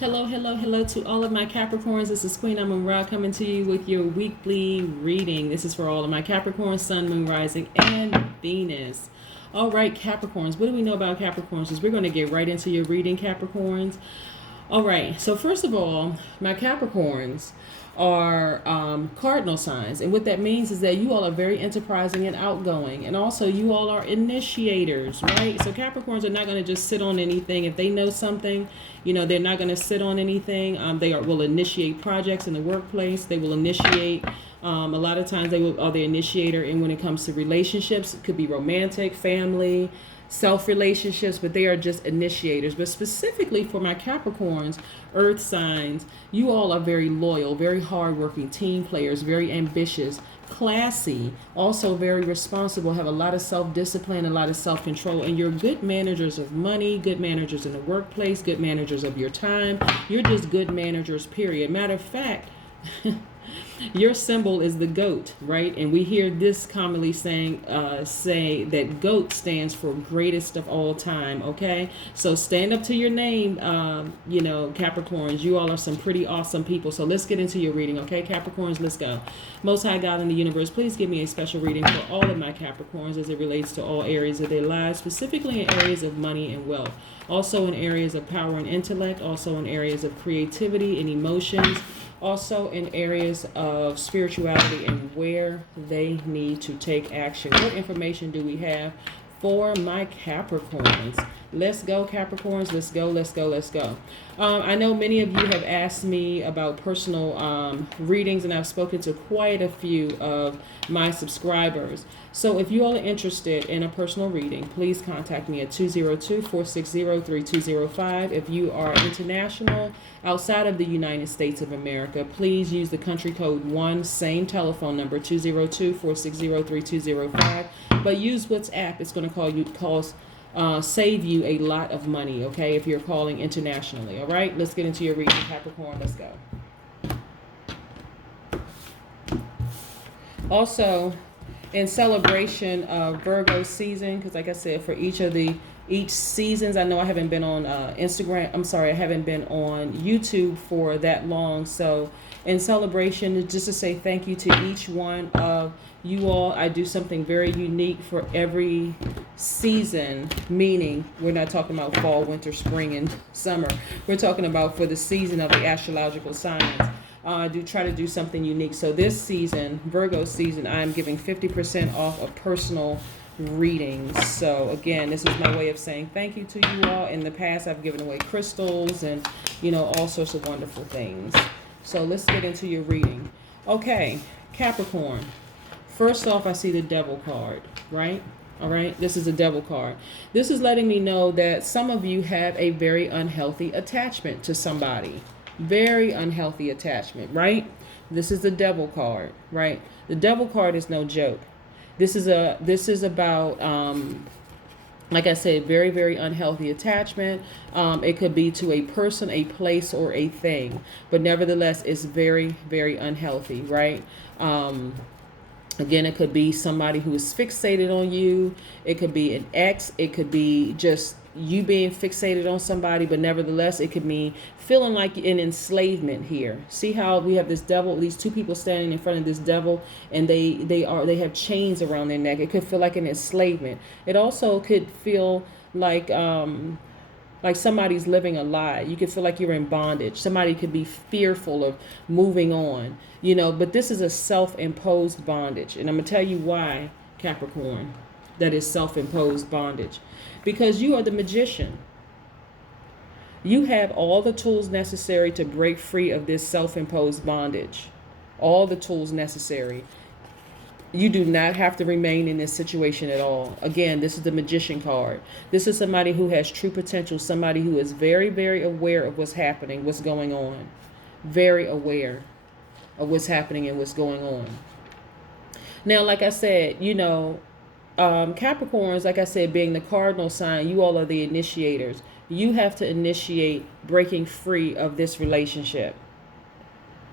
Hello, hello, hello to all of my Capricorns. This is Queen Amun Ra coming to you with your weekly reading. This is for all of my Capricorn, Sun, Moon, Rising, and Venus. All right, Capricorns. What do we know about Capricorns? We're going to get right into your reading, Capricorns. All right. So first of all, my Capricorns are cardinal signs, and what that means is that you all are very enterprising and outgoing, and also you all are initiators, right? So Capricorns are not going to just sit on anything. If they know something, they're not going to sit on anything. Will initiate projects in the workplace. They will initiate. A lot of times they are the initiator, and when it comes to relationships, it could be romantic, family, self relationships, but they are just initiators. But specifically for my Capricorns, earth signs, you all are very loyal, very hardworking, team players, very ambitious, classy, also very responsible, have a lot of self-discipline, a lot of self-control, and you're good managers of money, good managers in the workplace, good managers of your time. You're just good managers, period. Matter of fact, your symbol is the goat, right? And we hear this commonly say that goat stands for greatest of all time, okay? So stand up to your name, Capricorns. You all are some pretty awesome people. So let's get into your reading, okay, Capricorns? Let's go. Most High God in the universe, please give me a special reading for all of my Capricorns as it relates to all areas of their lives, specifically in areas of money and wealth, also in areas of power and intellect, also in areas of creativity and emotions, also in areas of spirituality and where they need to take action. What information do we have for my Capricorns? Let's go, Capricorns. Let's go, let's go, let's go. I know many of you have asked me about personal readings, and I've spoken to quite a few of my subscribers. So if you all are interested in a personal reading, please contact me at 202-460-3205. If you are international, outside of the United States of America, please use the country code 1, same telephone number, 202-460-3205. But use WhatsApp. It's going to save you a lot of money, okay, if you're calling internationally. All right, let's get into your reading, Capricorn. Let's go. Also, in celebration of Virgo season, because like I said, for each seasons, I know I haven't been on Instagram. I'm sorry, I haven't been on YouTube for that long. So in celebration, just to say thank you to each one of you all. I do something very unique for every season, meaning we're not talking about fall, winter, spring, and summer. We're talking about for the season of the astrological signs. I do try to do something unique. So this season, Virgo season, I am giving 50% off of personal readings. So again, this is my way of saying thank you to you all. In the past, I've given away crystals and, all sorts of wonderful things. So let's get into your reading. Okay, Capricorn. First off, I see the Devil card, right? All right, this is a Devil card. This is letting me know that some of you have a very unhealthy attachment to somebody. Very unhealthy attachment, right? This is the Devil card, right? The Devil card is no joke. This is about like I said, very, very unhealthy attachment. It could be to a person, a place, or a thing, but nevertheless, it's very, very unhealthy, right? Again, it could be somebody who is fixated on you. It could be an ex. It could be just you being fixated on somebody, but nevertheless, it could mean feeling like an enslavement here. See how we have this devil, these two people standing in front of this devil, and they have chains around their neck. It could feel like an enslavement. It also could feel like somebody's living a lie. You could feel like you're in bondage. Somebody could be fearful of moving on, but this is a self-imposed bondage. And I'm going to tell you why, Capricorn, that is self-imposed bondage. Because you are the magician. You have all the tools necessary to break free of this self-imposed bondage. All the tools necessary. You do not have to remain in this situation at all. Again, this is the Magician card. This is somebody who has true potential, somebody who is very, very aware of what's happening, what's going on. Very aware of what's happening and what's going on. Now, like I said, Capricorns, like I said, being the cardinal sign, you all are the initiators. You have to initiate breaking free of this relationship,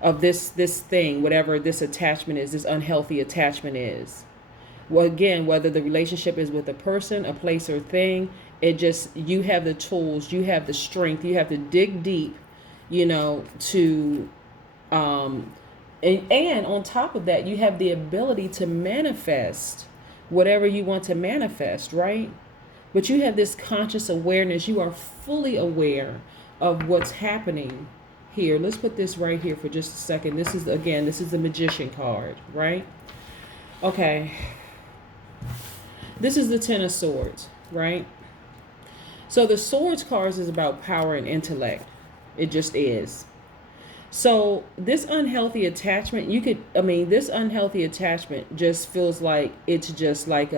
of this thing, whatever this attachment is, this unhealthy attachment is. Well, again, whether the relationship is with a person, a place, or thing, you have the tools, you have the strength, you have to dig deep to and on top of that, you have the ability to manifest whatever you want to manifest, right? But you have this conscious awareness. You are fully aware of what's happening here. Let's put this right here for just a second. This is the Magician card, right? Okay. This is the Ten of Swords, right? So the Swords cards is about power and intellect. It just is. So this unhealthy attachment, this unhealthy attachment just feels like it's just like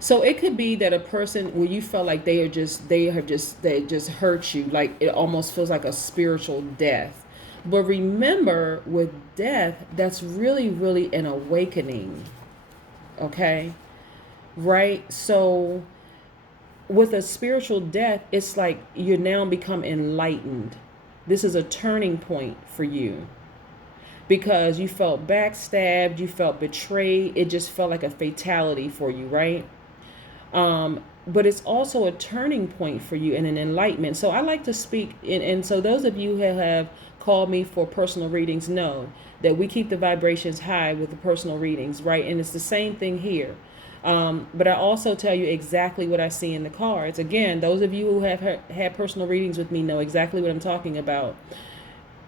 so it could be that a person where you felt like they just hurt you, like it almost feels like a spiritual death. But remember, with death, that's really, really an awakening. Okay? Right? So with a spiritual death, it's like you now become enlightened. This is a turning point for you because you felt backstabbed, you felt betrayed. It just felt like a fatality for you, right? But it's also a turning point for you and an enlightenment. So I like to speak, and so those of you who have called me for personal readings know that we keep the vibrations high with the personal readings, right? And it's the same thing here. But I also tell you exactly what I see in the cards. Again, those of you who have had personal readings with me know exactly what I'm talking about.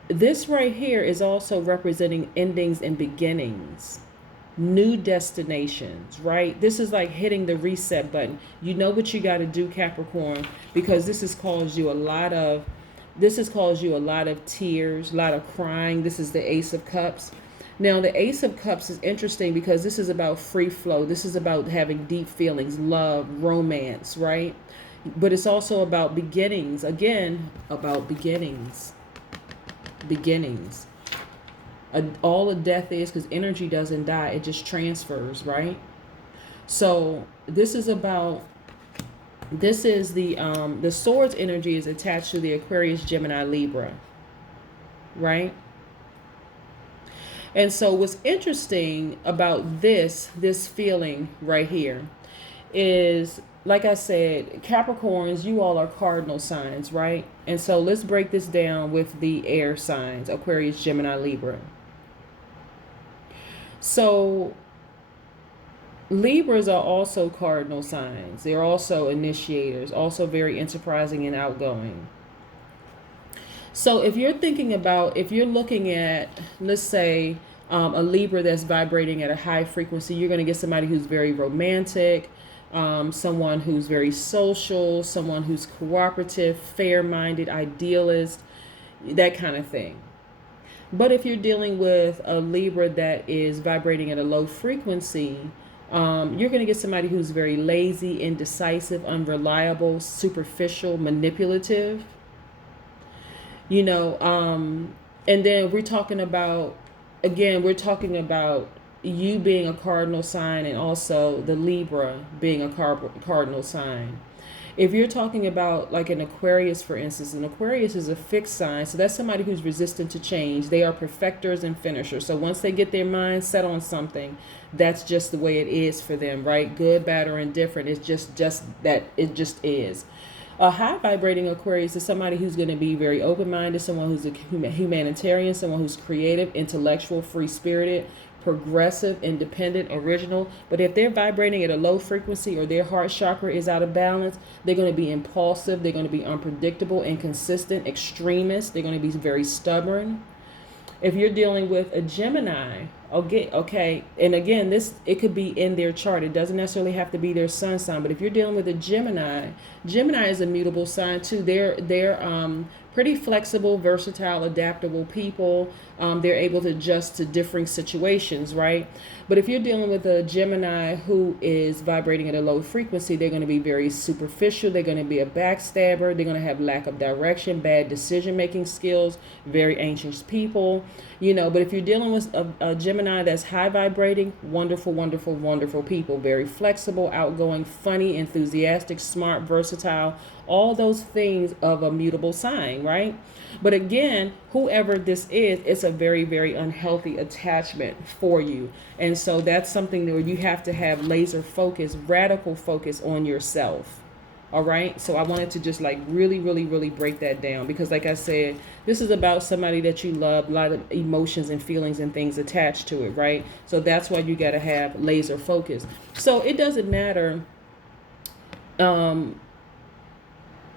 This right here is also representing endings and beginnings, new destinations, right? This is like hitting the reset button. You know what you got to do, Capricorn, because this has caused you a lot of tears, a lot of crying. This is the Ace of Cups. Now, the Ace of Cups is interesting because this is about free flow. This is about having deep feelings, love, romance, right? But it's also about beginnings. Again, about beginnings. Beginnings. All a death is, because energy doesn't die. It just transfers, right? So this is the Swords energy is attached to the Aquarius, Gemini, Libra, right? And so what's interesting about this feeling right here is, like I said, Capricorns, you all are cardinal signs, right? And so let's break this down with the air signs, Aquarius, Gemini, Libra. So Libras are also cardinal signs. They're also initiators, also very enterprising and outgoing. So if you're looking at, let's say, a Libra that's vibrating at a high frequency, you're going to get somebody who's very romantic, someone who's very social, someone who's cooperative, fair-minded, idealist, that kind of thing. But if you're dealing with a Libra that is vibrating at a low frequency, you're going to get somebody who's very lazy, indecisive, unreliable, superficial, manipulative. And then we're talking about you being a cardinal sign and also the Libra being a cardinal sign. If you're talking about like an Aquarius, for instance, an Aquarius is a fixed sign. So that's somebody who's resistant to change. They are perfecters and finishers. So once they get their mind set on something, that's just the way it is for them, right? Good, bad, or indifferent. It's just that it just is. A high vibrating Aquarius is somebody who's going to be very open-minded, someone who's a humanitarian, someone who's creative, intellectual, free-spirited, progressive, independent, original. But if they're vibrating at a low frequency or their heart chakra is out of balance, they're going to be impulsive, they're going to be unpredictable, inconsistent, extremist, they're going to be very stubborn. If you're dealing with a Gemini, okay, and again, it could be in their chart. It doesn't necessarily have to be their sun sign. But if you're dealing with a Gemini is a mutable sign too. They're pretty flexible, versatile, adaptable people. They're able to adjust to differing situations, right? But if you're dealing with a Gemini who is vibrating at a low frequency, they're going to be very superficial. They're going to be a backstabber. They're going to have lack of direction, bad decision-making skills, very anxious people, But if you're dealing with a Gemini that's high vibrating, wonderful, wonderful, wonderful people, very flexible, outgoing, funny, enthusiastic, smart, versatile, all those things of a mutable sign, right? But again, whoever this is, it's a very, very unhealthy attachment for you. And so that's something where you have to have laser focus, radical focus on yourself. All right. So I wanted to just like really, really, really break that down because, like I said, this is about somebody that you love, a lot of emotions and feelings and things attached to it. Right. So that's why you got to have laser focus. So it doesn't matter, um,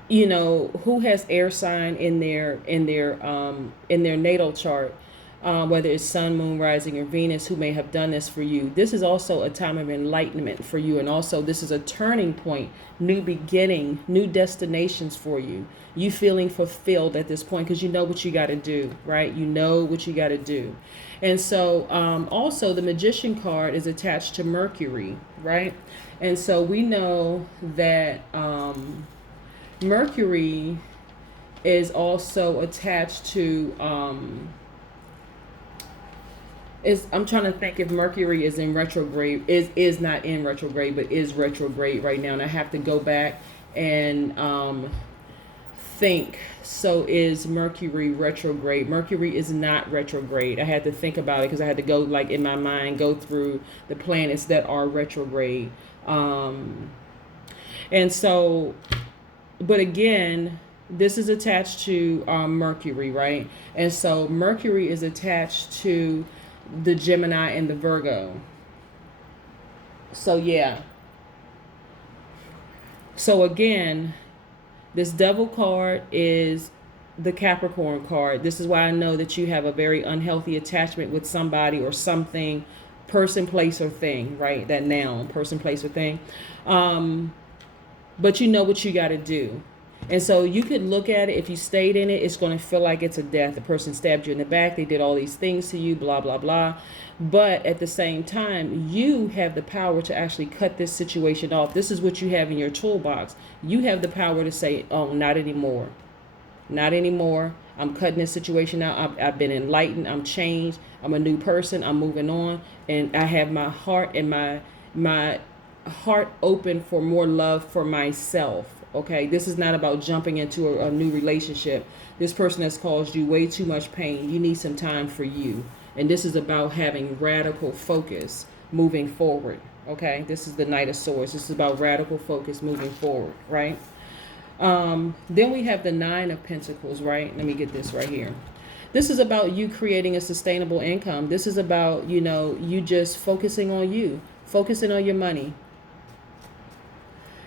who has air sign in their natal chart, whether it's sun, moon, rising, or Venus, who may have done this for you. This is also a time of enlightenment for you. And also this is a turning point, new beginning, new destinations for you. You feeling fulfilled at this point because you know what you got to do, right? You know what you got to do. And so also the Magician card is attached to Mercury, right? And so we know that Mercury is also attached to I'm trying to think if Mercury is in retrograde, is not in retrograde, but is retrograde right now. And I have to go back and think. So is Mercury retrograde? Mercury is not retrograde. I had to think about it because I had to go, like, in my mind, go through the planets that are retrograde. And so, but again, this is attached to Mercury, right? And so Mercury is attached to the Gemini and the Virgo. So yeah. So again, this Devil card is the Capricorn card. This is why I know that you have a very unhealthy attachment with somebody or something, person, place, or thing, right? That noun, person, place, or thing. But you know what you got to do. And so you could look at it. If you stayed in it, it's going to feel like it's a death. The person stabbed you in the back. They did all these things to you, blah, blah, blah. But at the same time, you have the power to actually cut this situation off. This is what you have in your toolbox. You have the power to say, oh, not anymore. Not anymore. I'm cutting this situation out. I've been enlightened. I'm changed. I'm a new person. I'm moving on. And I have my heart and my heart open for more love for myself. Okay, this is not about jumping into a new relationship. This person has caused you way too much pain. You need some time for you. And this is about having radical focus moving forward. Okay, this is the Knight of Swords. This is about radical focus moving forward, right? Then we have the Nine of Pentacles, right? Let me get this right here. This is about you creating a sustainable income. This is about, you just focusing on you, focusing on your money.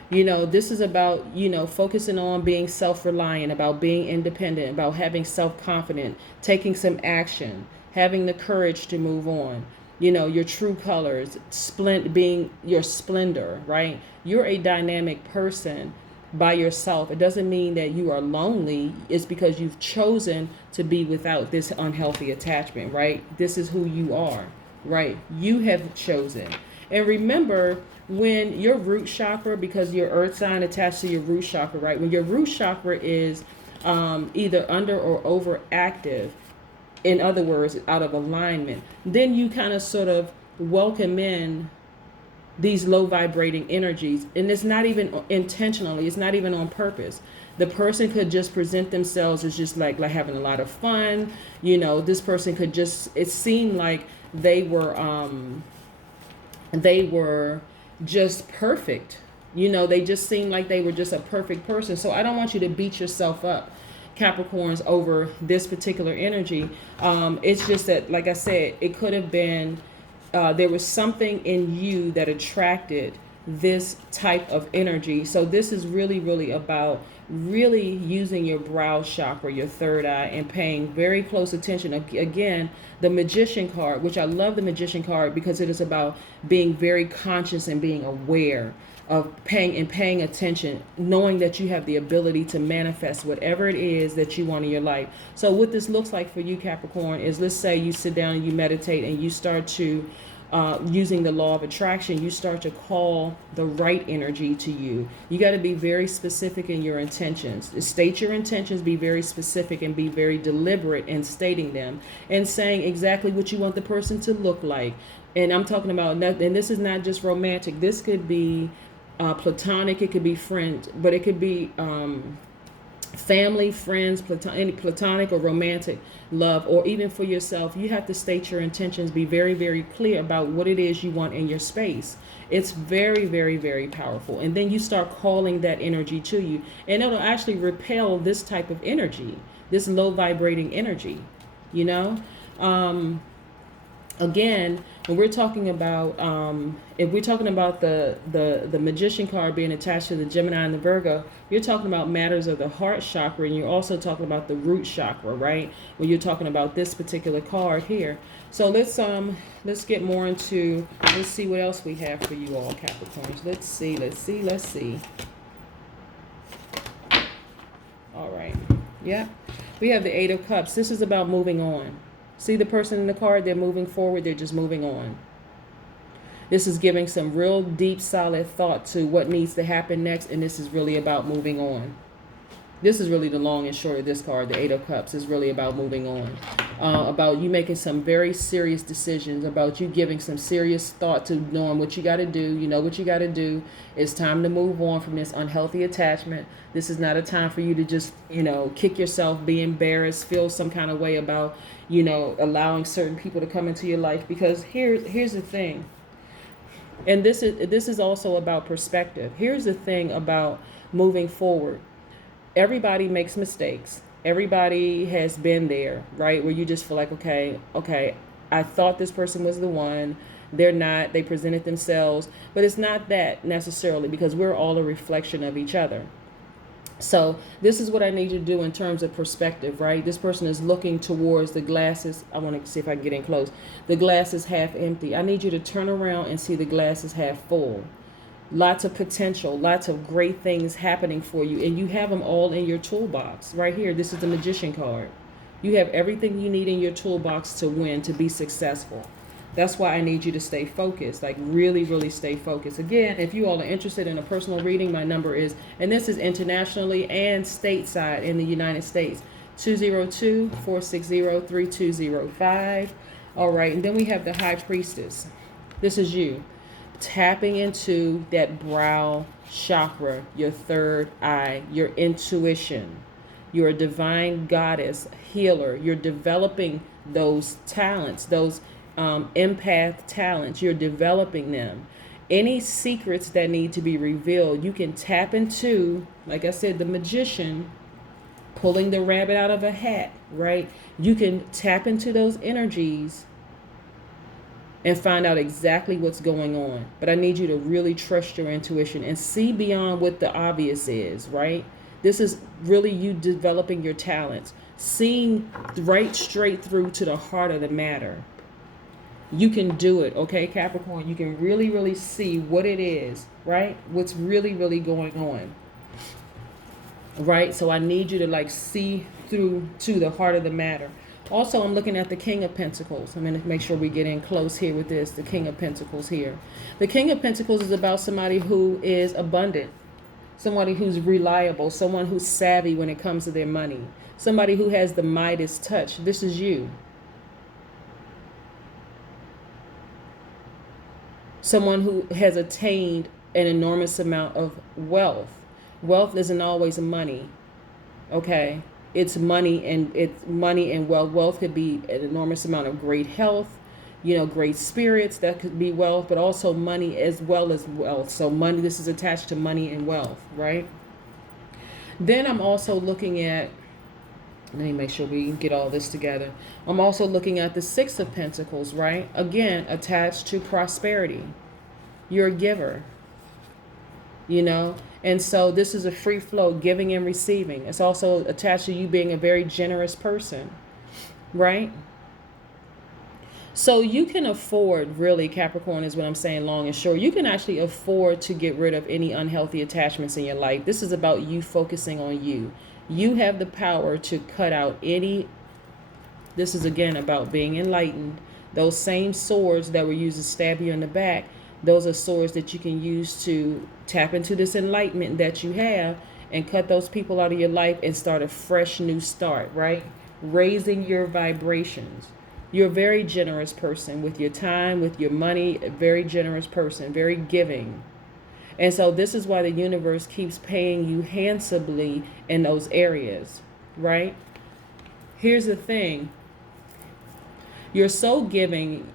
This is about, focusing on being self-reliant, about being independent, about having self-confidence, taking some action, having the courage to move on, your true colors, being your splendor, right? You're a dynamic person by yourself. It doesn't mean that you are lonely. It's because you've chosen to be without this unhealthy attachment, right? This is who you are, right? You have chosen. And remember, when your root chakra, because your earth sign attached to your root chakra, right? When your root chakra is either under or overactive, in other words, out of alignment, then you kind of sort of welcome in these low vibrating energies. And it's not even intentionally, it's not even on purpose. The person could just present themselves as just like having a lot of fun. This person could just, it seemed like they were just perfect. They just seemed like they were just a perfect person. So I don't want you to beat yourself up, Capricorns, over this particular energy. It's just that, like I said, it could have been, there was something in you that attracted this type of energy. So this is really, really about really using your brow chakra, your third eye, and paying very close attention. Again, the Magician card, which I love the Magician card because it is about being very conscious and being aware of paying attention, knowing that you have the ability to manifest whatever it is that you want in your life. So what this looks like for you, Capricorn, is, let's say you sit down and you meditate and you start to using the law of attraction, you start to call the right energy to you. You got to be very specific in your intentions. State your intentions, be very specific, and be very deliberate in stating them and saying exactly what you want the person to look like. And I'm talking about, and this is not just romantic. This could be platonic, it could be friend, but it could be family, friends, any platonic or romantic love, or even for yourself, you have to state your intentions, be very, very clear about what it is you want in your space. It's very, very, very powerful. And then you start calling that energy to you, and it'll actually repel this type of energy, this low vibrating energy, you know? Again, when we're talking about, if we're talking about the magician card being attached to the Gemini and the Virgo, you're talking about matters of the heart chakra, and you're also talking about the root chakra, right? When you're talking about this particular card here. So let's get more into, let's see what else we have for you all, Capricorns. Let's see. All right. Yeah. We have the Eight of Cups. This is about moving on. See the person in the card, they're moving forward, they're just moving on. This is giving some real deep, solid thought to what needs to happen next, and this is really about moving on. This is really the long and short of this card. The Eight of Cups is really about moving on. About you making some very serious decisions, about you giving some serious thought to knowing what you got to do. You know what you got to do. It's time to move on from this unhealthy attachment. This is not a time for you to just, kick yourself, be embarrassed, feel some kind of way about, allowing certain people to come into your life. Because here's the thing. And this is also about perspective. Here's the thing about moving forward. Everybody makes mistakes. Everybody has been there, right? Where you just feel like, okay, I thought this person was the one. They're not. They presented themselves. But it's not that necessarily, because we're all a reflection of each other. So this is what I need you to do in terms of perspective, right? This person is looking towards the glasses. I want to see if I can get in close. The glass is half empty. I need you to turn around and see the glass is half full. Lots of potential, lots of great things happening for you, and you have them all in your toolbox right here. This is the Magician card. You have everything you need in your toolbox to win, to be successful. That's why I need you to stay focused, like really, really stay focused. Again, if you all are interested in a personal reading, my number is, and this is internationally and stateside in the United States, 202-460-3205. All right, and then we have the High Priestess. This is you. Tapping into that brow chakra, your third eye, your intuition. You're a divine goddess, healer. You're developing those talents, those empath talents. You're developing them. Any secrets that need to be revealed, you can tap into, like I said, the magician, pulling the rabbit out of a hat, right? You can tap into those energies and find out exactly what's going on. But I need you to really trust your intuition and see beyond what the obvious is, right? This is really you developing your talents, seeing right straight through to the heart of the matter. You can do it, okay, Capricorn? You can really, really see what it is, right? What's really, really going on, right? So I need you to see through to the heart of the matter. Also, I'm looking at the King of Pentacles. I'm going to make sure we get in close here with this. The King of Pentacles here. The King of Pentacles is about somebody who is abundant. Somebody who's reliable. Someone who's savvy when it comes to their money. Somebody who has the Midas touch. This is you. Someone who has attained an enormous amount of wealth. Wealth isn't always money. Okay? It's money and wealth. Wealth could be an enormous amount of great health, great spirits. That could be wealth, but also money as well as wealth. So money, this is attached to money and wealth, right? Then I'm also looking at, let me make sure we get all this together. I'm also looking at the Six of Pentacles, right? Again, attached to prosperity. You're a giver, And so this is a free flow, giving and receiving. It's also attached to you being a very generous person, right? So you can afford, really, Capricorn is what I'm saying, long and short. You can actually afford to get rid of any unhealthy attachments in your life. This is about you focusing on you. You have the power to cut out any, this is again about being enlightened. Those same swords that were used to stab you in the back, those are swords that you can use to tap into this enlightenment that you have and cut those people out of your life and start a fresh new start, right? Raising your vibrations. You're a very generous person with your time, with your money, a very generous person, very giving. And so this is why the universe keeps paying you handsomely in those areas, right? Here's the thing. You're so giving.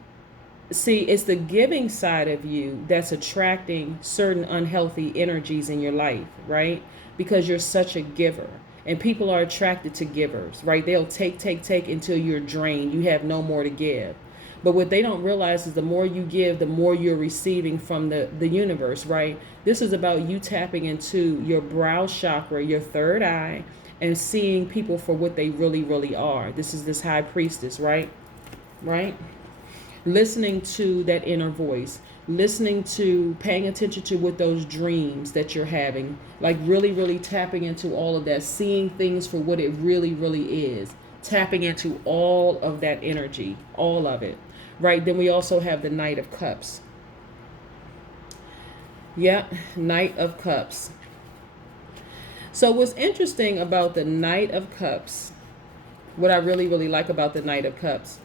See, it's the giving side of you that's attracting certain unhealthy energies in your life, right? Because you're such a giver. And people are attracted to givers, right? They'll take until you're drained. You have no more to give. But what they don't realize is the more you give, the more you're receiving from the universe, right? This is about you tapping into your brow chakra, your third eye, and seeing people for what they really, really are. This is this high priestess, right? Right? Listening to that inner voice, listening to, paying attention to what those dreams that you're having, like really, really tapping into all of that, seeing things for what it really, really is, tapping into all of that energy, all of it, right? Then we also have the Knight of Cups. Yeah, Knight of Cups. So what's interesting about the Knight of Cups, what I really, really like about the Knight of Cups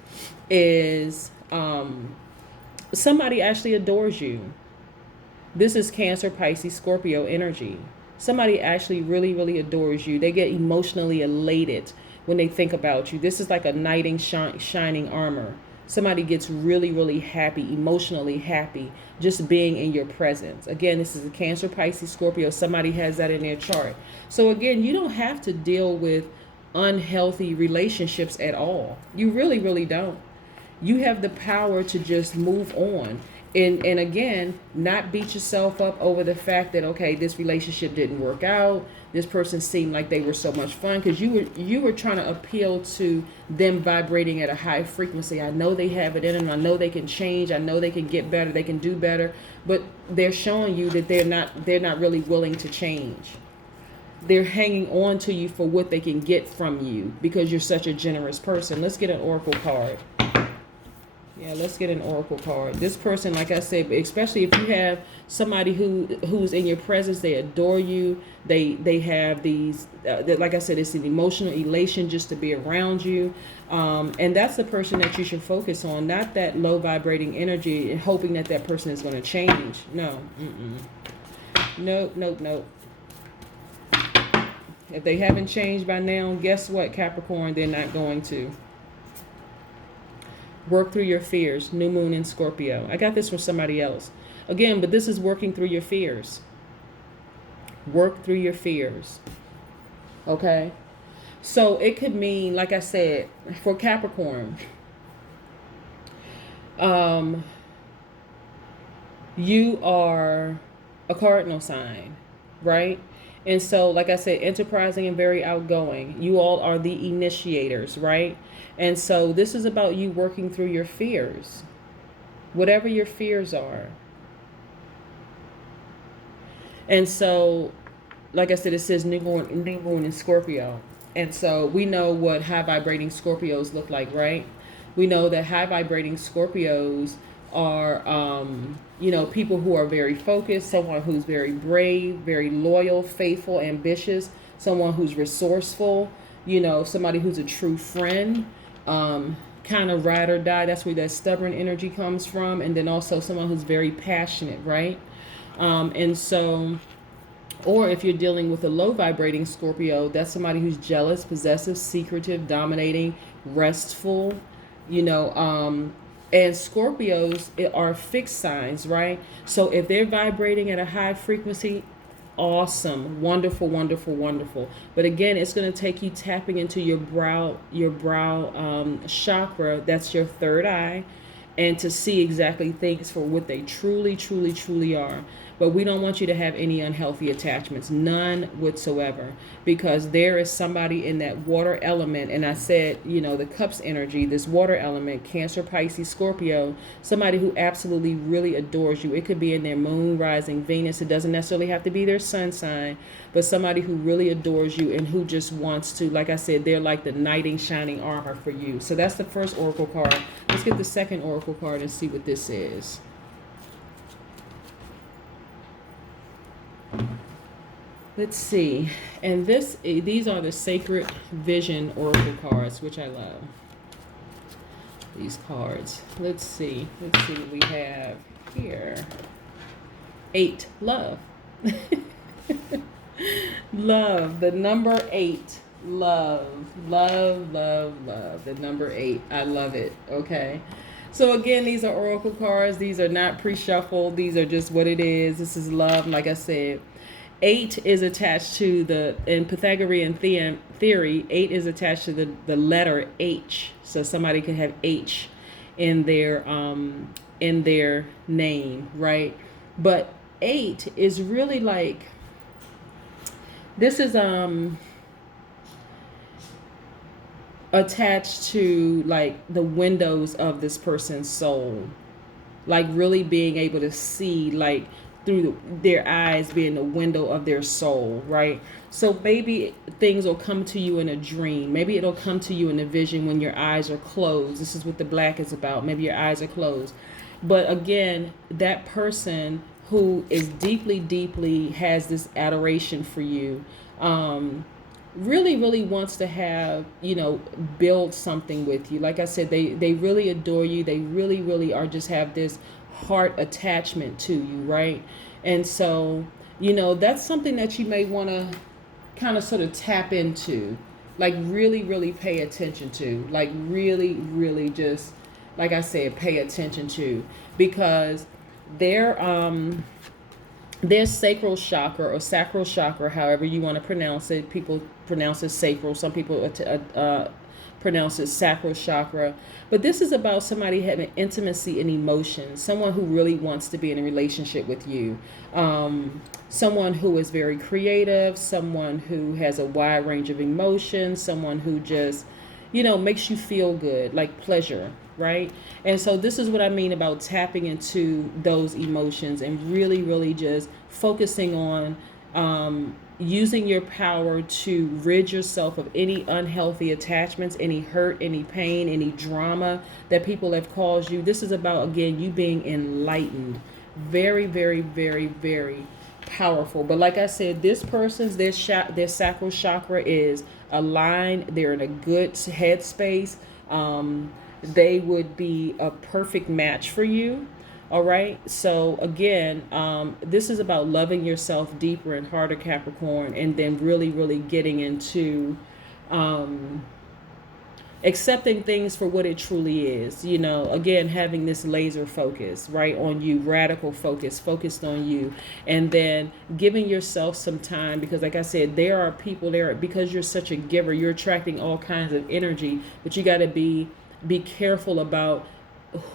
is somebody actually adores you. This is Cancer, Pisces, Scorpio energy. Somebody actually really, really adores you. They get emotionally elated when they think about you. This is like a knight in shining armor. Somebody gets really, really happy, emotionally happy, just being in your presence. Again, this is a Cancer, Pisces, Scorpio. Somebody has that in their chart. So again, you don't have to deal with unhealthy relationships at all. You really, really don't. You have the power to just move on. And again, not beat yourself up over the fact that, okay, this relationship didn't work out. This person seemed like they were so much fun, because you were trying to appeal to them vibrating at a high frequency. I know they have it in them. I know they can change. I know they can get better. They can do better. But they're showing you that they're not really willing to change. They're hanging on to you for what they can get from you because you're such a generous person. Let's get an oracle card. Yeah, let's get an oracle card. This person, like I said, especially if you have somebody who's in your presence, they adore you. They have these, like I said, it's an emotional elation just to be around you. And that's the person that you should focus on, not that low vibrating energy and hoping that that person is going to change. No. Nope. If they haven't changed by now, guess what, Capricorn? They're not going to. Work through your fears. New moon in Scorpio. I got this from somebody else. Again, but this is working through your fears. Work through your fears. Okay? So it could mean, like I said, for Capricorn, you are a cardinal sign, right? And so, like I said, enterprising and very outgoing. You all are the initiators, right? And so this is about you working through your fears, whatever your fears are. And so, like I said, it says new moon in Scorpio. And so we know what high vibrating Scorpios look like, right? We know that high vibrating Scorpios are, people who are very focused, someone who's very brave, very loyal, faithful, ambitious, someone who's resourceful, somebody who's a true friend, kind of ride or die. That's where that stubborn energy comes from. And then also someone who's very passionate, right? And so, or if you're dealing with a low vibrating Scorpio, that's somebody who's jealous, possessive, secretive, dominating, restful, and Scorpios are fixed signs, right? So if they're vibrating at a high frequency, awesome, wonderful. But again, it's going to take you tapping into your brow chakra. That's your third eye, and to see exactly things for what they truly are. But we don't want you to have any unhealthy attachments, none whatsoever, because there is somebody in that water element. And I said, the cups energy, this water element, Cancer, Pisces, Scorpio, somebody who absolutely really adores you. It could be in their moon, rising, Venus. It doesn't necessarily have to be their sun sign, but somebody who really adores you and who just wants to, like I said, they're like the knight in shining armor for you. So that's the first oracle card. Let's get the second oracle card and see what this is. Let's see. And these are the Sacred Vision Oracle cards, which I love. These cards. Let's see what we have here. 8, love. Love, the number 8, love, love, love, love, the number 8. I love it. Okay. So again, these are oracle cards. These are not pre-shuffled. These are just what it is. This is love. Like I said, 8 is attached to in Pythagorean theory, 8 is attached to the letter H. So somebody could have H in their name, right? But 8 is really like, this is attached to like the windows of this person's soul, like really being able to see like through their eyes being the window of their soul, right? So maybe things will come to you in a dream. Maybe it'll come to you in a vision when your eyes are closed. This is what the black is about. Maybe your eyes are closed. But again, that person who is deeply, deeply has this adoration for you, really, really wants to have, build something with you. Like I said, they really adore you. They really, really are just have this heart attachment to you, right? And so, that's something that you may want to kind of sort of tap into, like really, really pay attention to, like really, really just, like I said, pay attention to, because their sacral chakra or sacral chakra, however you want to pronounce it. People pronounce it sacral. Some people pronounce it sacral chakra. But this is about somebody having intimacy and emotion. Someone who really wants to be in a relationship with you. Someone who is very creative. Someone who has a wide range of emotions. Someone who just, makes you feel good, like pleasure. Right? And so this is what I mean about tapping into those emotions and really, really just focusing on using your power to rid yourself of any unhealthy attachments, any hurt, any pain, any drama that people have caused you. This is about, again, you being enlightened. Very, very, very, very powerful. But like I said, this person's, their sacral chakra is aligned. They're in a good headspace. They would be a perfect match for you. All right. So again, this is about loving yourself deeper and harder, Capricorn, and then really, really getting into accepting things for what it truly is. Again, having this laser focus right on you, radical focus, focused on you, and then giving yourself some time, because like I said, there are people there, because you're such a giver, you're attracting all kinds of energy, but you got to be careful about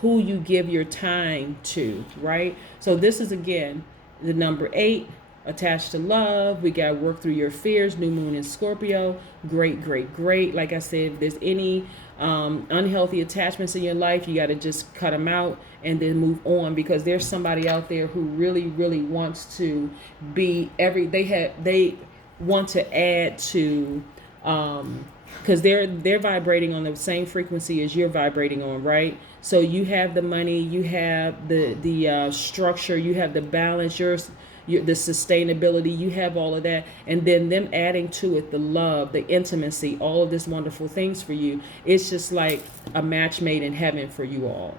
who you give your time to, right? So this is, again, the number 8, attached to love. We got to work through your fears. New moon in Scorpio. Great, great, great. Like I said, if there's any unhealthy attachments in your life, you got to just cut them out and then move on, because there's somebody out there who really, really wants to be they want to add to, because they're vibrating on the same frequency as you're vibrating on, right? So you have the money, you have the structure, you have the balance, the sustainability, you have all of that, and then them adding to it the love, the intimacy, all of this wonderful things for you. It's just like a match made in heaven for you all.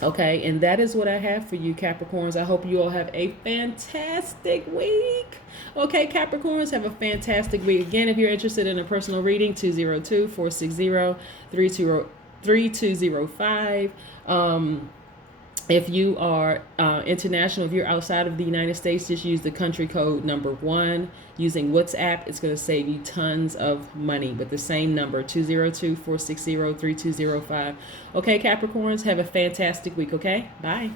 Okay, and that is what I have for you, Capricorns. I hope you all have a fantastic week. Okay, Capricorns, have a fantastic week. Again, if you're interested in a personal reading, 202-460-3205. If you are international, if you're outside of the United States, just use the country code number 1. Using WhatsApp, it's going to save you tons of money with the same number, 202-460-3205. Okay, Capricorns, have a fantastic week, okay? Bye.